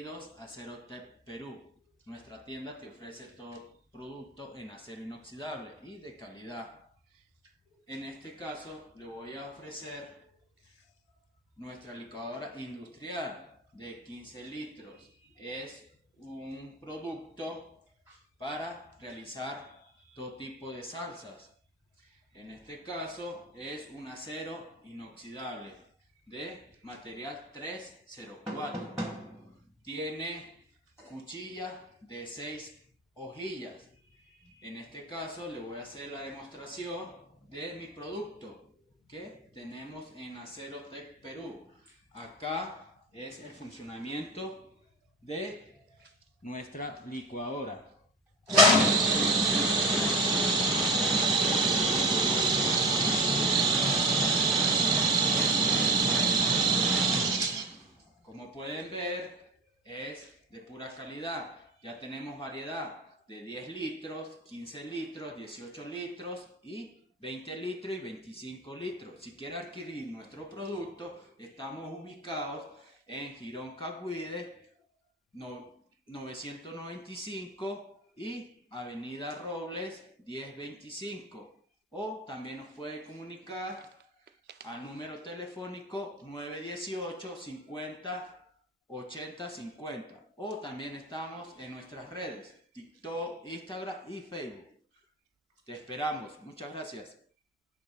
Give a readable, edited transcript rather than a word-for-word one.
Bienvenidos a Acerotech Perú. Nuestra tienda te ofrece todo producto en acero inoxidable y de calidad. En este caso le voy a ofrecer nuestra licuadora industrial de 15 litros. Es un producto para realizar todo tipo de salsas. En este caso es un acero inoxidable de material 304. Tiene cuchilla de 6 hojillas. En este caso le voy a hacer la demostración de mi producto que tenemos en Acerotech Perú. Acá es el funcionamiento de nuestra licuadora. Como pueden ver, es de pura calidad. Ya tenemos variedad de 10 litros, 15 litros, 18 litros y 20 litros y 25 litros. Si quiere adquirir nuestro producto, estamos ubicados en Girón Caguide 995 y Avenida Robles 1025. O también nos puede comunicar al número telefónico 918 50 80 50, o también estamos en nuestras redes TikTok, Instagram y Facebook. Te esperamos. Muchas gracias.